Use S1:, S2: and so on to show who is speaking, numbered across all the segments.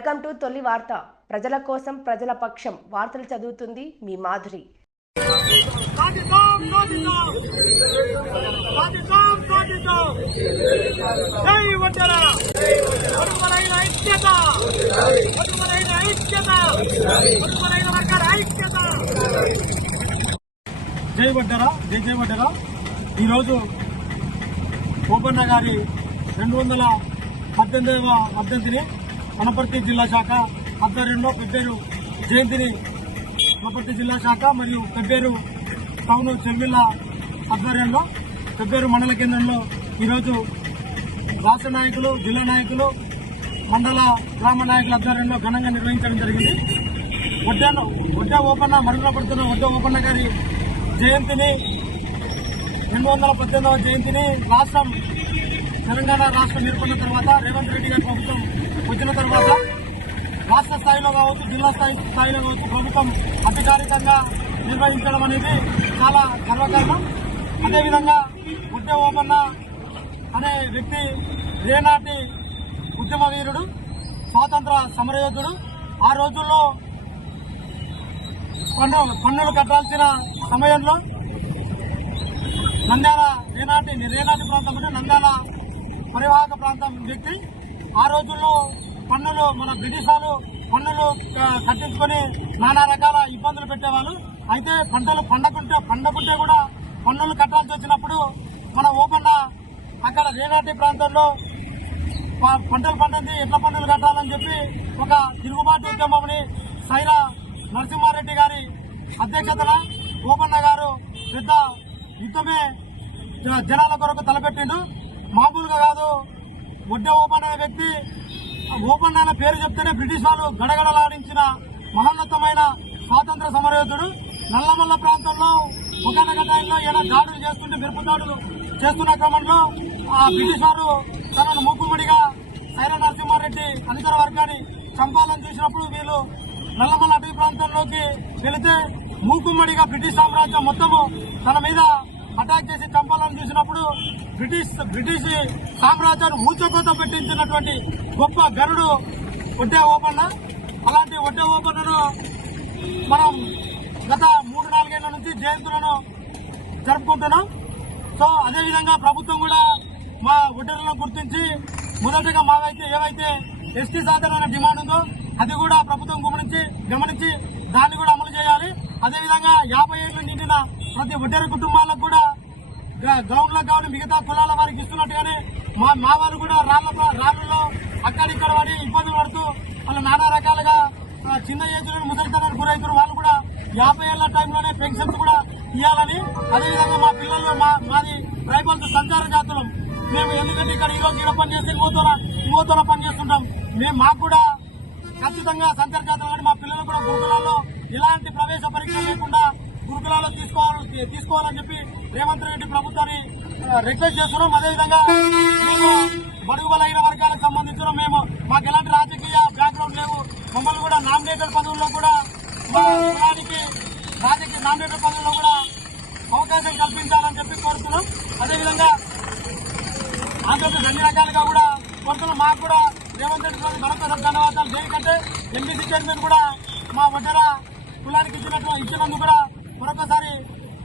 S1: Welcome to తొలి వార్త. ప్రజల కోసం ప్రజల పక్షం వార్తలు చదువుతుంది మీ మాధురి.
S2: జై వడ్డర జై జై జై ఈరోజు ఓపన్న గారి రెండు వందల పద్దెనిమిదవ వర్ధంతిని వనపర్తి జిల్లా శాఖ ఆధ్వర్యంలో పెబ్బేరు జయంతిని వనపర్తి జిల్లా శాఖ మరియు పెబ్బేరు టౌన్ చెల్మిళ్ళ ఆధ్వర్యంలో పెబ్బేరు మండల కేంద్రంలో ఈరోజు రాష్ట్ర నాయకులు జిల్లా నాయకులు మండల గ్రామ నాయకుల ఆధ్వర్యంలో ఘనంగా నిర్వహించడం జరిగింది. ఒడ్డాను వడ్డ ఓపన్న మరుగున పడుతున్న ఒడ్డా ఓపన్న గారి జయంతిని రెండు వందల పద్దెనిమిదవ జయంతిని రాష్ట్రం తెలంగాణ రాష్ట్రం ఏర్పడిన తర్వాత రేవంత్ రెడ్డి గారి ప్రభుత్వం వచ్చిన తర్వాత రాష్ట్ర స్థాయిలో కావచ్చు జిల్లా స్థాయి స్థాయిలో కావచ్చు ప్రభుత్వం అధికారికంగా నిర్వహించడం అనేది చాలా గర్వకారణం. అదేవిధంగా గుడ్డ ఓపన్న అనే వ్యక్తి రేనాటి ఉద్యమ వీరుడు స్వాతంత్ర సమరయోధుడు. ఆ రోజుల్లో పన్ను పన్నులు కట్టాల్సిన సమయంలో నంద్యాల రేనాటి రేనాటి ప్రాంతం అంటే నంద్యాల పరివాహక ప్రాంతం వ్యక్తి. ఆ రోజుల్లో పన్నులు మన బ్రిటిషాలు పన్నులు కట్టించుకొని నానా రకాల ఇబ్బందులు పెట్టేవాళ్ళు. అయితే పంటలు పండకుంటే పండకుంటే కూడా పన్నులు కట్టాల్సి వచ్చినప్పుడు మన ఓపెన్న అక్కడ రేనాటి ప్రాంతంలో ప- పంటలు పండింది ఎట్ల పన్నులు కట్టాలని చెప్పి ఒక తిరుగుబాటు ఉద్యమంని సైరా నరసింహారెడ్డి గారి అధ్యక్షతన ఓపన్న గారు పెద్ద యుద్ధమే జనాల కొరకు తలపెట్టిండు. మామూలుగా కాదు ఒడ్డే ఓపెన్ అనే వ్యక్తి ఓపెన్ అనే పేరు చెప్తేనే బ్రిటిష్ వాళ్ళు గడగడలాడించిన మహోన్నతమైన స్వాతంత్ర సమరయోధుడు. నల్లమల్ల ప్రాంతంలో ఒకనొక టైంలో ఈయన దాడులు చేస్తుంటే మెరుపు దాడులు చేస్తున్న క్రమంలో ఆ బ్రిటిష్ వారు తనను మూకుమ్మడిగా సైర నరసింహారెడ్డి అధికార వర్గాన్ని చంపాలని చూసినప్పుడు వీళ్ళు నల్లమల్ల అటవీ ప్రాంతంలోకి వెళితే మూకుమ్మడిగా బ్రిటిష్ సామ్రాజ్యం మొత్తము తన మీద అటాక్ చేసి చంపాలని చూసినప్పుడు బ్రిటిష్ బ్రిటిష్ సామ్రాజ్యాన్ని మూచకోత పెట్టించినటువంటి గొప్ప గరుడు ఒడ్డే ఓపన్న. అలాంటి ఒడ్డే ఓపన్నను మనం గత మూడు నాలుగేళ్ళ నుంచి జయంతులను జరుపుకుంటున్నాం. సో అదేవిధంగా ప్రభుత్వం కూడా మా ఒడ్డెలను గుర్తించి మొదటగా మావైతే ఏవైతే ఎస్టీ సాధన డిమాండ్ ఉందో అది కూడా ప్రభుత్వం గమనించి గమనించి దాన్ని కూడా అమలు చేయాలి. అదేవిధంగా యాభై ఏళ్ళు నిండిన ప్రతి ఒడ్డెర కుటుంబాలకు కూడా గ- గౌన్లకు కావాలి మిగతా కులాల వారికి ఇస్తున్నట్టుగానే మా మా వారు కూడా రాళ్ళ రాళ్ళలో అక్కడిక్కడ పడి ఇబ్బందులు పడుతూ వాళ్ళ నానా రకాలుగా చిన్న ఏజ్లో ముసలితనానికి గురవుతారు వాళ్ళు కూడా యాభై ఏళ్ళ టైంలోనే పెన్షన్స్ కూడా ఇవ్వాలని అదేవిధంగా మా పిల్లలు మా మాది ట్రైబల్స్ సంచార జాతులం. మేము ఎందుకంటే ఇక్కడ ఈరోజు రోజు ఇక్కడ పని చేస్తే ఇంకోతోన ఇంకోతోన పని చేస్తుంటాం. మేము మాకు కూడా ఖచ్చితంగా సంచార జాతులు మా పిల్లలు కూడా గురుకులాల్లో ఇలాంటి ప్రవేశ పరీక్ష లేకుండా తీసుకోవాలని చెప్పి రేవంత్ రెడ్డి ప్రభుత్వాన్ని రిక్వెస్ట్ చేస్తున్నాం. అదేవిధంగా మేము బడుగు బలైన వర్గాలకు సంబంధించిన మేము మాకు ఎలాంటి రాజకీయ బ్యాక్గ్రౌండ్ లేవు. మమ్మల్ని కూడా నామినేటెడ్ పదవుల్లో కూడా మా కులానికి రాజకీయ నామినేటెడ్ పదవుల్లో కూడా అవకాశం కల్పించాలని చెప్పి కోరుతున్నాం. అదేవిధంగా ఆంధ్రప్రదేశ్ అన్ని రకాలుగా కూడా కోరుతున్నాం. మాకు కూడా రేవంత్ రెడ్డి గారికి మరొకసారి ధన్యవాదాలు. దేనికంటే ఎంపీసీ చైర్మన్ కూడా మా వడ్డర కులానికి ఇచ్చినట్లు ఇచ్చినందుకు కూడా మరొకసారి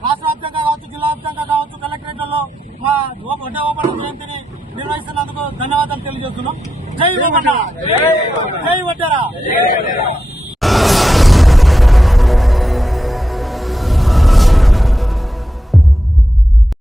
S2: రాష్ట్ర వ్యాప్తంగా కావచ్చు జిల్లా వ్యాప్తంగా కావచ్చు కలెక్టరేట్లలో మా వడ్డ ఓపెన్ జయంతిని నిర్వహిస్తున్నందుకు ధన్యవాదాలు తెలియజేస్తున్నాం. జై ఓపెన్ జై వడ్డరా